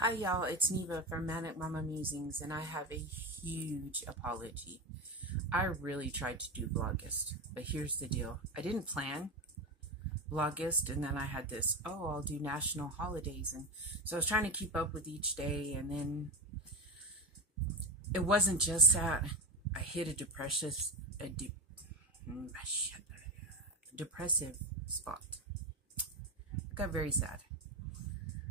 Hi y'all, it's Neva from Manic Mama Musings, and I have a huge apology. I really tried to do Vlogust, but here's the deal. I didn't plan Vlogust, and then I had this, I'll do national holidays, and so I was trying to keep up with each day, and then it wasn't just that. I hit a depressive spot. I got very sad.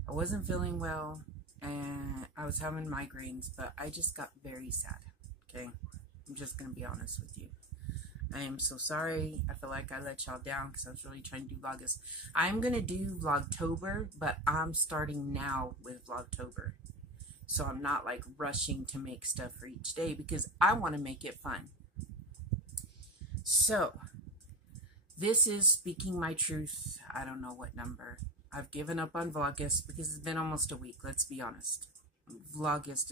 I wasn't feeling well, and I was having migraines, but I just got very sad, okay? I'm just going to be honest with you. I am so sorry. I feel like I let y'all down because I was really trying to do Vlogust. I'm going to do Vlogtober, but I'm starting now with Vlogtober. So I'm not like rushing to make stuff for each day because I want to make it fun. So, this is Speaking My Truth. I don't know what number. I've given up on Vlogust because it's been almost a week, let's be honest. Vlogust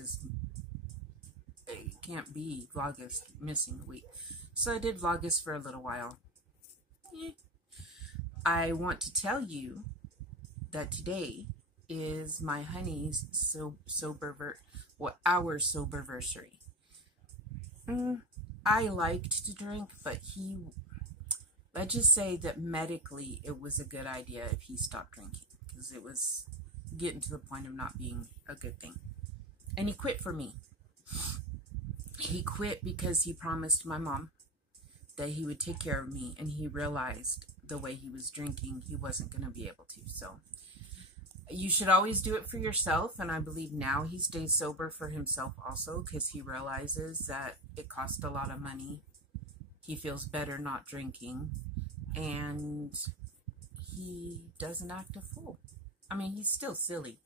it can't be Vlogust missing a week. So I did Vlogust for a little while. I want to tell you that today is my honey's our soberversary. I liked to drink, but let's just say that medically it was a good idea if he stopped drinking because it was getting to the point of not being a good thing. And he quit for me. He quit because he promised my mom that he would take care of me, and he realized the way he was drinking, he wasn't going to be able to. So you should always do it for yourself, and I believe now he stays sober for himself also because he realizes that it costs a lot of money. He feels better not drinking, and he doesn't act a fool. I mean, he's still silly,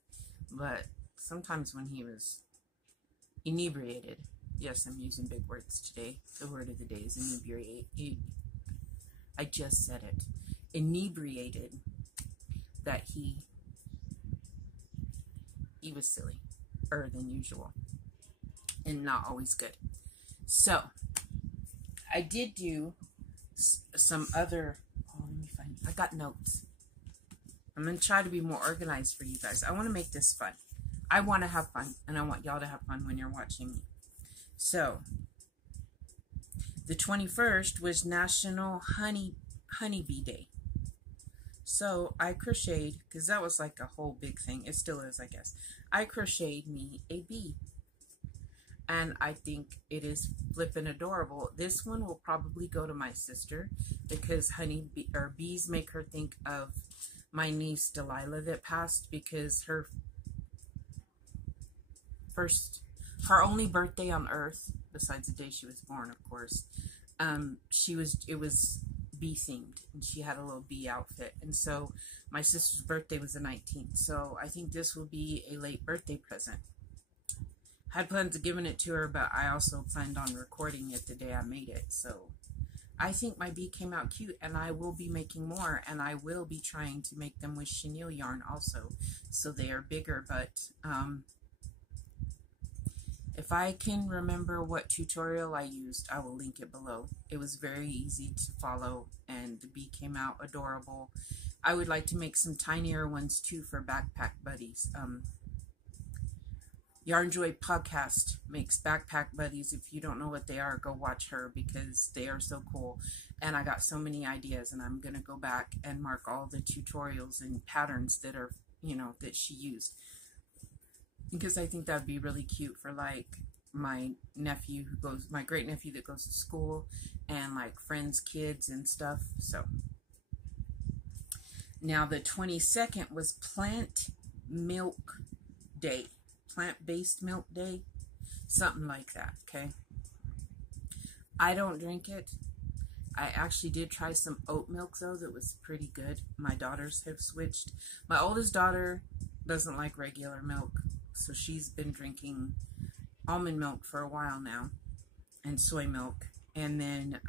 but sometimes when he was inebriated, yes, I'm using big words today. The word of the day is inebriate. I just said it. Inebriated, that he was silly-er than usual, and not always good. So, I did do some other, let me find, I got notes. I'm going to try to be more organized for you guys. I want to make this fun. I want to have fun, and I want y'all to have fun when you're watching me. So, the 21st was National Honeybee Day. So, I crocheted, because that was like a whole big thing. It still is, I guess. I crocheted me a bee. And I think it is flippin' adorable. This one will probably go to my sister because bees make her think of my niece Delilah that passed, because her only birthday on Earth, besides the day she was born, of course, it was bee themed, and she had a little bee outfit. And so my sister's birthday was the 19th. So I think this will be a late birthday present. I had plans of giving it to her, but I also planned on recording it the day I made it. So I think my bee came out cute, and I will be making more, and I will be trying to make them with chenille yarn also, so they are bigger. But if I can remember what tutorial I used, I will link it below. It was very easy to follow, and the bee came out adorable. I would like to make some tinier ones too for backpack buddies. Yarnjoy Podcast makes backpack buddies. If you don't know what they are, go watch her because they are so cool. And I got so many ideas, and I'm going to go back and mark all the tutorials and patterns that are, that she used. Because I think that'd be really cute for like my great nephew that goes to school, and like friends' kids and stuff. So now the 22nd was Plant Milk Day. Plant-based milk day, something like that, okay? I don't drink it. I actually did try some oat milk, though, that was pretty good. My daughters have switched. My oldest daughter doesn't like regular milk, so she's been drinking almond milk for a while now, and soy milk. And then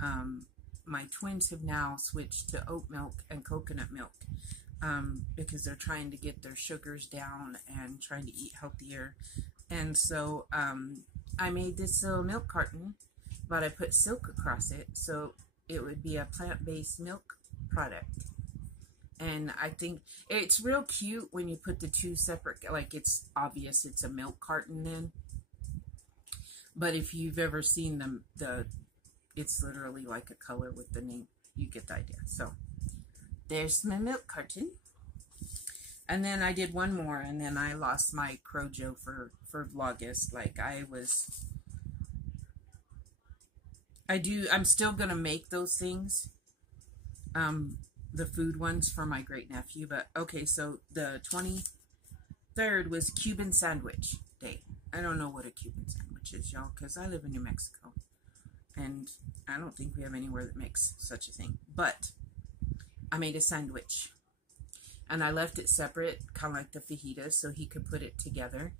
my twins have now switched to oat milk and coconut milk. Because they're trying to get their sugars down and trying to eat healthier. And so I made this little milk carton, but I put silk across it so it would be a plant-based milk product. And I think it's real cute when you put the two separate, like it's obvious it's a milk carton then. But if you've ever seen them, it's literally like a color with the name. You get the idea. So there's my milk carton. And then I did one more, and then I lost my Crojo for Vlogust. Like I'm still going to make those things. The food ones for my great nephew. But okay, so the 23rd was Cuban sandwich day. I don't know what a Cuban sandwich is, y'all, because I live in New Mexico. And I don't think we have anywhere that makes such a thing. But I made a sandwich. And I left it separate, kind of like the fajitas, so he could put it together.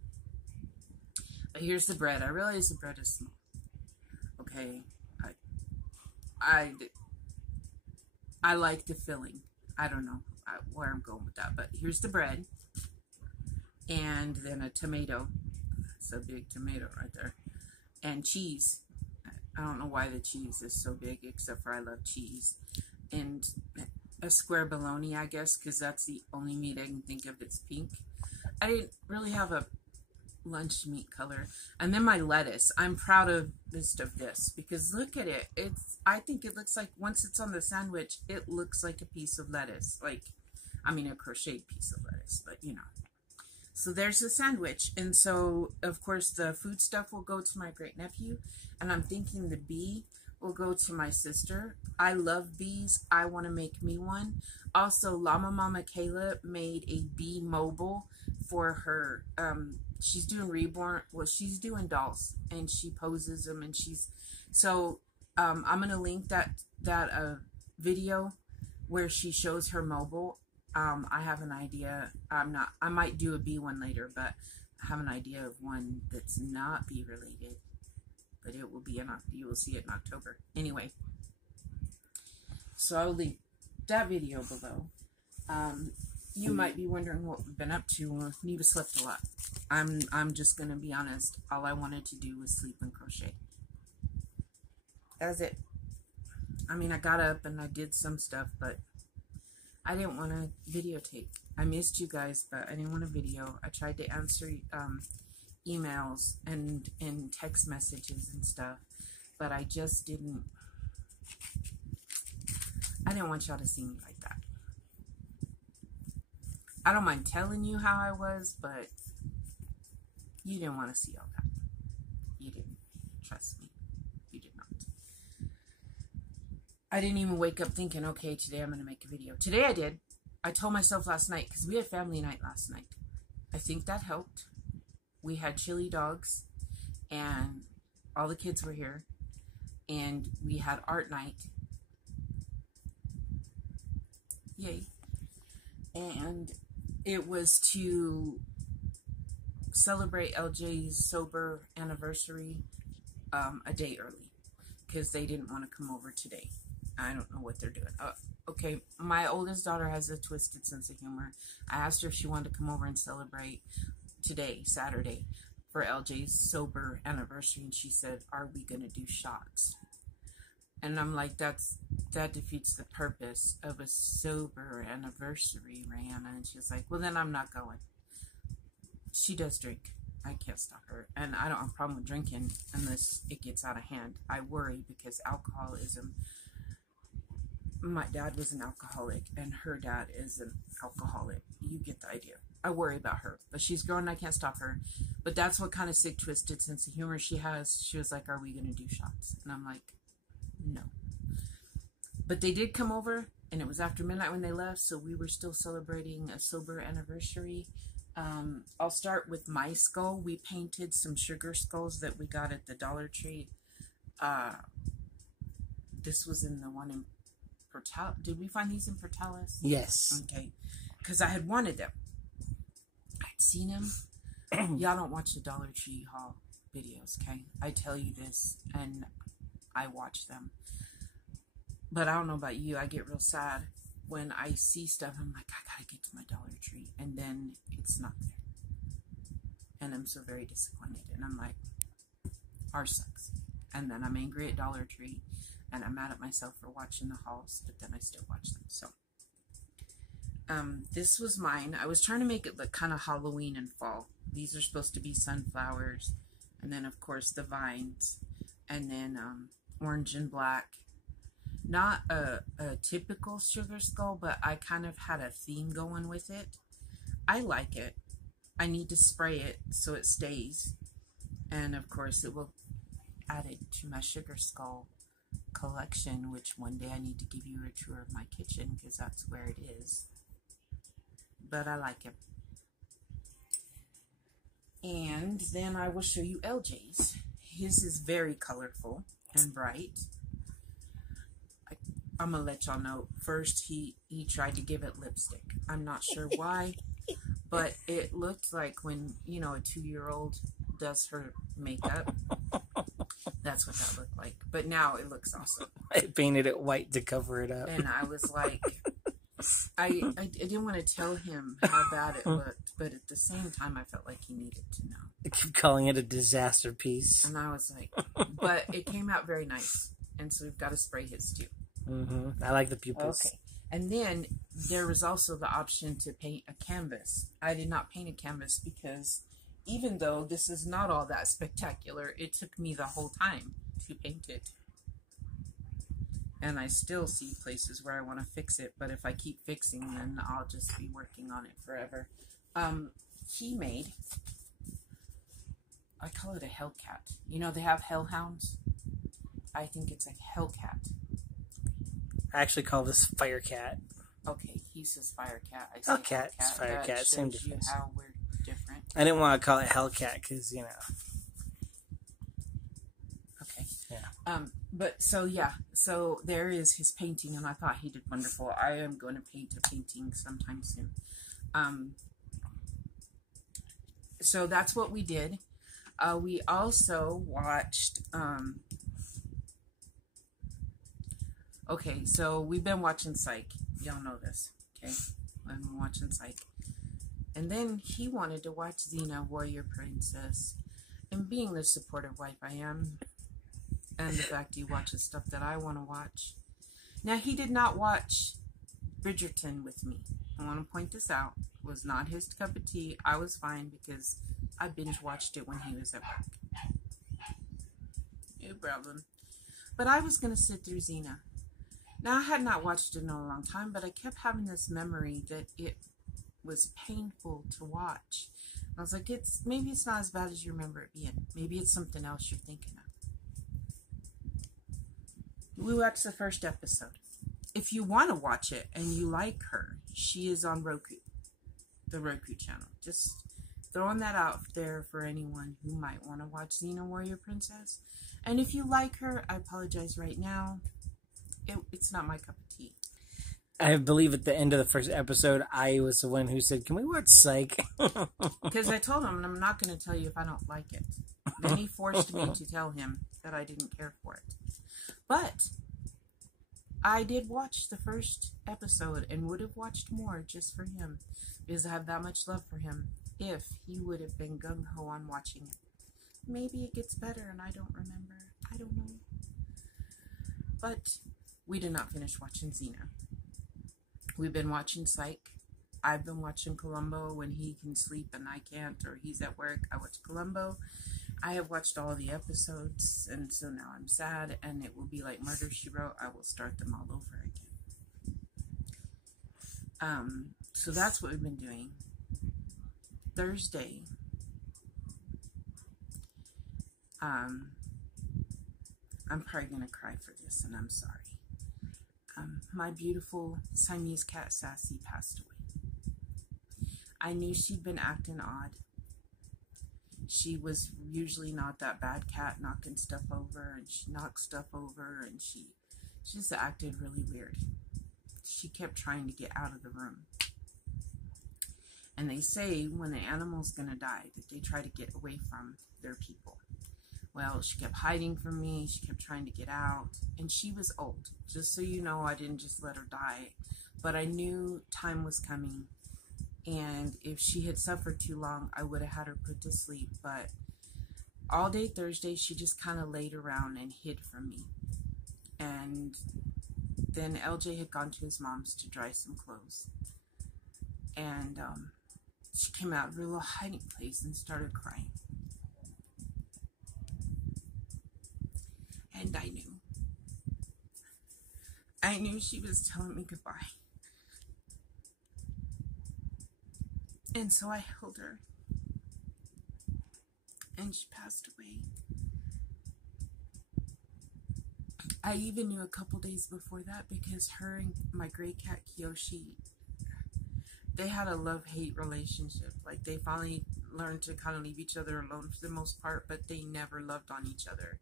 But here's the bread. I realize the bread is small. Okay. I like the filling. I don't know where I'm going with that. But here's the bread. And then a tomato. It's a big tomato right there. And cheese. I don't know why the cheese is so big, except for I love cheese. And a square bologna, I guess, because that's the only meat I can think of that's pink. I didn't really have a lunch meat color. And then my lettuce. I'm proud of this because look at it. I think it looks like, once it's on the sandwich, it looks like a piece of lettuce. Like, I mean, a crocheted piece of lettuce, but you know. So there's the sandwich. And so, of course, the food stuff will go to my great nephew. And I'm thinking the bee will go to my sister. I love bees. I want to make me one. Also, Llama Mama Kayla made a bee mobile for her. She's doing reborn. Well, she's doing dolls, and she poses them, and I'm gonna link that video where she shows her mobile. I have an idea. I might do a bee one later, but I have an idea of one that's not bee related. But it will be you will see it in October. Anyway, so I'll link that video below. You might be wondering what we've been up to. Neva slept a lot. I'm just gonna be honest. All I wanted to do was sleep and crochet. That's it. I mean, I got up and I did some stuff, but I didn't want to videotape. I missed you guys, but I didn't want to video. I tried to answer emails and text messages and stuff, but I just didn't want y'all to see me like that. I don't mind telling you how I was, but you didn't want to see all that. You didn't. Trust me. You did not. I didn't even wake up thinking, okay, today I'm going to make a video. Today I did. I told myself last night, because we had family night last night. I think that helped. We had chili dogs, and all the kids were here, and we had art night. Yay. And it was to celebrate LJ's sober anniversary a day early, because they didn't want to come over today. I don't know what they're doing. Okay, my oldest daughter has a twisted sense of humor. I asked her if she wanted to come over and celebrate today, Saturday, for LJ's sober anniversary, and she said, are we going to do shots? And I'm like, that defeats the purpose of a sober anniversary, Rihanna. And she's like, well, then I'm not going. She does drink. I can't stop her. And I don't have a problem with drinking unless it gets out of hand. I worry because alcoholism, my dad was an alcoholic and her dad is an alcoholic. You get the idea. I worry about her, but she's grown and I can't stop her. But that's what kind of sick, twisted sense of humor she has. She was like, are we going to do shots? And I'm like, no. But they did come over, and it was after midnight when they left, so we were still celebrating a sober anniversary. I'll start with my skull. We painted some sugar skulls that we got at the Dollar Tree. This was in the one in Portales. Did we find these in Portales? Yes. Okay. Because I had wanted them. I'd seen them. Y'all don't watch the Dollar Tree haul videos, okay? I tell you this, and I watch them. But I don't know about you. I get real sad when I see stuff. I'm like, I gotta get to my Dollar Tree. And then it's not there. And I'm so very disappointed. And I'm like, ours sucks. And then I'm angry at Dollar Tree. And I'm mad at myself for watching the hauls. But then I still watch them. So This was mine. I was trying to make it look kind of Halloween and fall. These are supposed to be sunflowers. And then, of course, the vines. And then orange and black. Not a typical sugar skull, but I kind of had a theme going with it. I like it. I need to spray it so it stays. And, of course, it will add it to my sugar skull collection, which one day I need to give you a tour of my kitchen because that's where it is. But I like it. And then I will show you LJ's. His is very colorful and bright. I'm gonna let y'all know. First, he tried to give it lipstick. I'm not sure why, but it looked like when, you know, a 2-year-old does her makeup. That's what that looked like. But now it looks awesome. I painted it white to cover it up. And I was like, I didn't want to tell him how bad it looked, but at the same time, I felt like he needed to know. I keep calling it a disaster piece. And I was like, but it came out very nice. And so we've got to spray his too. Mm-hmm. I like the pupils. Okay. And then there was also the option to paint a canvas. I did not paint a canvas because even though this is not all that spectacular, it took me the whole time to paint it. And I still see places where I want to fix it, but if I keep fixing, then I'll just be working on it forever. He made, I call it a hellcat. You know, they have hellhounds. I think it's a hellcat. I actually call this Firecat. Okay, he says Firecat. I say Hellcat is Firecat, same difference. How we're different. I didn't want to call it Hellcat because, you know. Okay. Yeah. But so yeah, so there is his painting, and I thought he did wonderful. I am going to paint a painting sometime soon. So that's what we did. We also watched. Okay, so we've been watching Psych. Y'all know this. Okay, I've been watching Psych. And then he wanted to watch Xena, Warrior Princess. And being the supportive wife I am, and the fact he watches stuff that I want to watch. Now, he did not watch Bridgerton with me. I want to point this out. It was not his cup of tea. I was fine because I binge watched it when he was at work. No problem. But I was going to sit through Xena. Now, I had not watched it in a long time, but I kept having this memory that it was painful to watch. I was like, maybe it's not as bad as you remember it being. Maybe it's something else you're thinking of. We watched the first episode. If you want to watch it and you like her, she is on Roku, the Roku channel. Just throwing that out there for anyone who might want to watch Xena Warrior Princess. And if you like her, I apologize right now. It's not my cup of tea. I believe at the end of the first episode, I was the one who said, "Can we watch Psych?" Because I told him, I'm not going to tell you if I don't like it. Then he forced me to tell him that I didn't care for it. But I did watch the first episode and would have watched more just for him because I have that much love for him if he would have been gung-ho on watching it. Maybe it gets better and I don't remember. I don't know. But we did not finish watching Xena. We've been watching Psych. I've been watching Columbo when he can sleep and I can't, or he's at work. I watch Columbo. I have watched all the episodes, and so now I'm sad, and it will be like Murder, She Wrote. I will start them all over again. So that's what we've been doing. Thursday, I'm probably going to cry for this, and I'm sorry. My beautiful Siamese cat, Sassy, passed away. I knew she'd been acting odd. She was usually not that bad cat, knocking stuff over, and she knocked stuff over, and she just acted really weird. She kept trying to get out of the room. And they say when an animal's going to die, that they try to get away from their people. Well, she kept hiding from me. She kept trying to get out. And she was old. Just so you know, I didn't just let her die. But I knew time was coming. And if she had suffered too long, I would have had her put to sleep. But all day Thursday, she just kind of laid around and hid from me. And then LJ had gone to his mom's to dry some clothes. And she came out of her little hiding place and started crying. And I knew she was telling me goodbye. And so I held her. And she passed away. I even knew a couple days before that because her and my gray cat Kiyoshi, they had a love-hate relationship. Like, they finally learned to kind of leave each other alone for the most part, but they never loved on each other.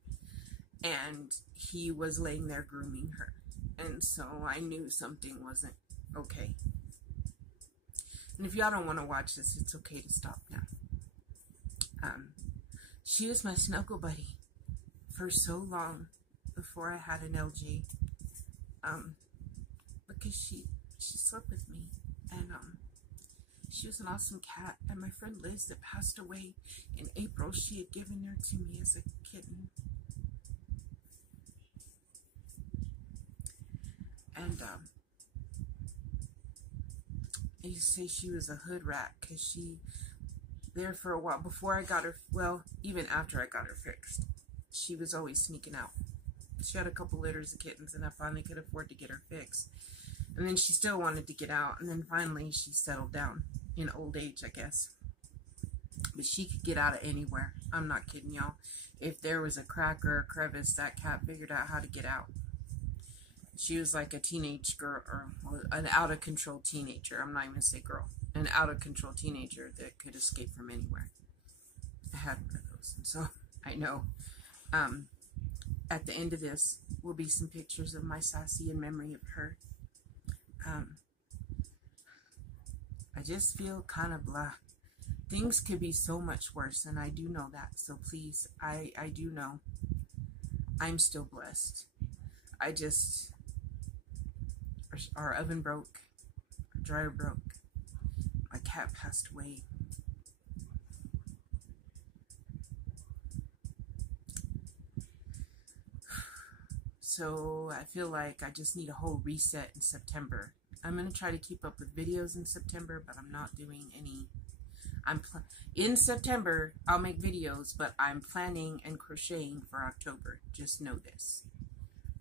And he was laying there grooming her. And so I knew something wasn't okay. And if y'all don't want to watch this, it's okay to stop now. She was my snuggle buddy for so long before I had an LG. Because she slept with me. And she was an awesome cat. And my friend Liz that passed away in April, she had given her to me as a kitten. And I used to say she was a hood rat because she, there for a while, before I got her, well, even after I got her fixed, she was always sneaking out. She had a couple litters of kittens, and I finally could afford to get her fixed. And then she still wanted to get out, and then finally she settled down in old age, I guess. But she could get out of anywhere. I'm not kidding y'all. If there was a crack or a crevice, that cat figured out how to get out. She was like a teenage girl, or an out-of-control teenager. I'm not even going to say girl. An out-of-control teenager that could escape from anywhere. I had one of those. And so, I know. At the end of this will be some pictures of my Sassy in memory of her. I just feel kind of blah. Things could be so much worse, and I do know that. So please, I do know I'm still blessed. I just... Our oven broke. Our dryer broke. My cat passed away. So I feel like I just need a whole reset in September. I'm going to try to keep up with videos in September, but I'm not doing any. In September, I'll make videos, but I'm planning and crocheting for October. Just know this.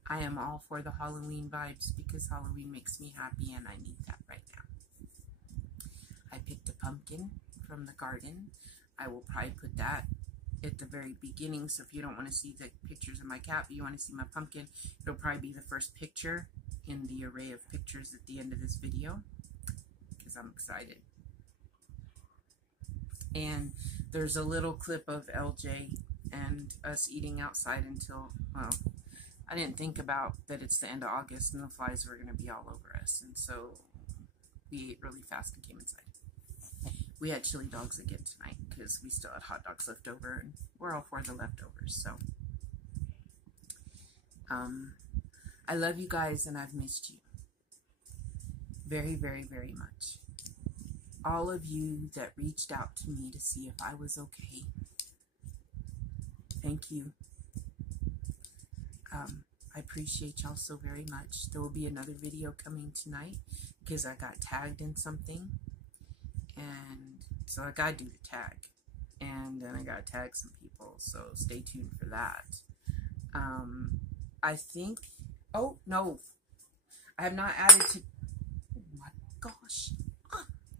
I am all for the Halloween vibes because Halloween makes me happy and I need that right now. I picked a pumpkin from the garden. I will probably put that at the very beginning, so if you don't want to see the pictures of my cat, but you want to see my pumpkin, it'll probably be the first picture in the array of pictures at the end of this video because I'm excited. And there's a little clip of LJ and us eating outside until, well, I didn't think about that it's the end of August and the flies were going to be all over us. And so we ate really fast and came inside. We had chili dogs again tonight because we still had hot dogs left over, and we're all for the leftovers. So I love you guys, and I've missed you very, very, very much. All of you that reached out to me to see if I was okay, thank you. I appreciate y'all so very much. There will be another video coming tonight because I got tagged in something. And so I gotta do the tag. And then I gotta tag some people. So stay tuned for that. I think... Oh, no. I have not added to... Oh my gosh.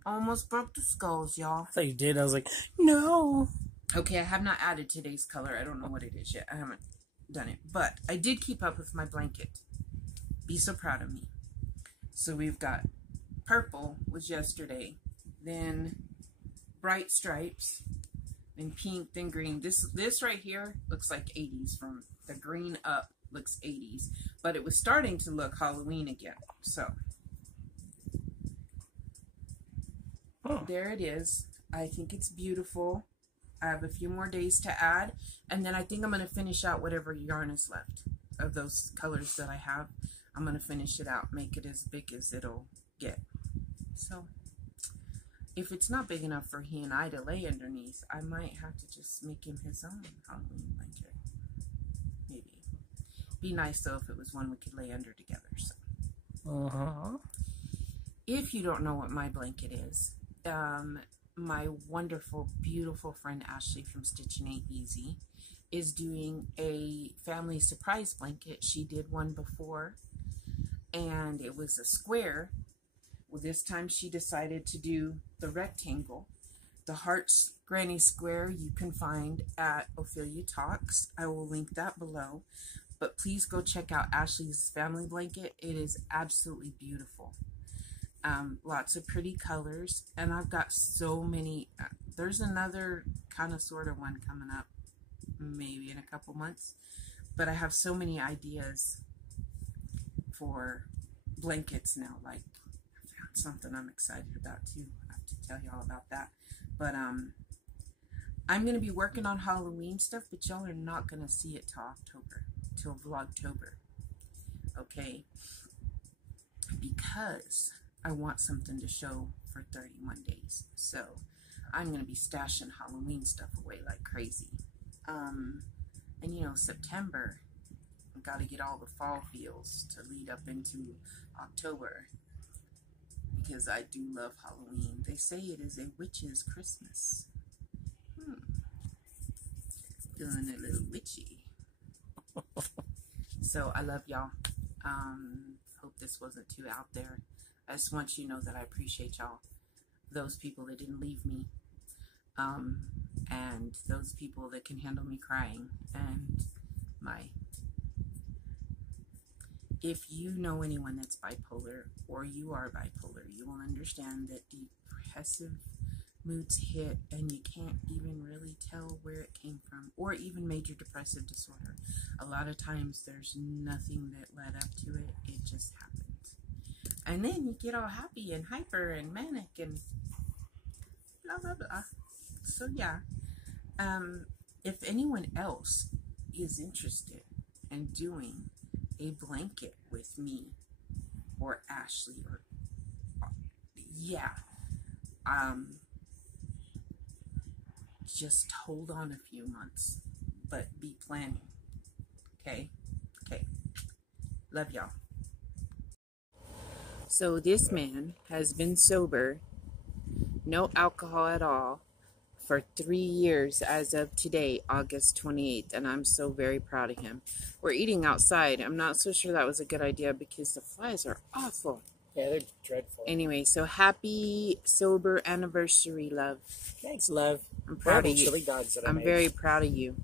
Almost broke the skulls, y'all. I thought you did. I was like, no. Okay, I have not added today's color. I don't know what it is yet. I haven't done it. But I did keep up with my blanket. Be so proud of me. So we've got purple was yesterday. Then bright stripes. Then pink. Then green. This right here looks like 80s. From the green up looks 80s. But it was starting to look Halloween again. So there it is. I think it's beautiful. I have a few more days to add, and then I think I'm going to finish out whatever yarn is left of those colors that I have. I'm going to finish it out, make it as big as it'll get. So if it's not big enough for he and I to lay underneath, I might have to just make him his own Halloween blanket. Maybe. Be nice though if it was one we could lay under together. So. if you don't know what my blanket is, my wonderful, beautiful friend Ashley from Stitchin Ain't Easy is doing a family surprise blanket. She did one before, and it was a square. Well, this time she decided to do the rectangle. The Hearts Granny Square you can find at Ophelia Talks. I will link that below. But please go check out Ashley's family blanket. It is absolutely beautiful. Lots of pretty colors. And I've got so many. There's another kind of sort of one coming up maybe in a couple months. But I have so many ideas for blankets now. Like, I found something I'm excited about too. I have to tell y'all about that. But I'm going to be working on Halloween stuff, but y'all are not going to see it till October, till Vlogtober. Okay? Because I want something to show for 31 days. So I'm going to be stashing Halloween stuff away like crazy. And you know, September, I've got to get all the fall feels to lead up into October. Because I do love Halloween. They say it is a witch's Christmas. Feeling a little witchy. So I love y'all. Hope this wasn't too out there. I just want you to know that I appreciate y'all. Those people that didn't leave me. And those people that can handle me crying. And if you know anyone that's bipolar, or you are bipolar, you will understand that depressive moods hit and you can't even really tell where it came from, or even major depressive disorder. A lot of times there's nothing that led up to it. It just happens. And then you get all happy and hyper and manic and blah, blah, blah. So yeah, if anyone else is interested in doing a blanket with me or Ashley, or yeah, just hold on a few months, but be planning. Okay? Love y'all. So this man has been sober, no alcohol at all, for 3 years as of today, August 28th, and I'm so very proud of him. We're eating outside. I'm not so sure that was a good idea because the flies are awful. Yeah, they're dreadful. Anyway, so happy sober anniversary, love. Thanks, love. I'm proud of you. Chili dogs that I I'm made. very proud of you.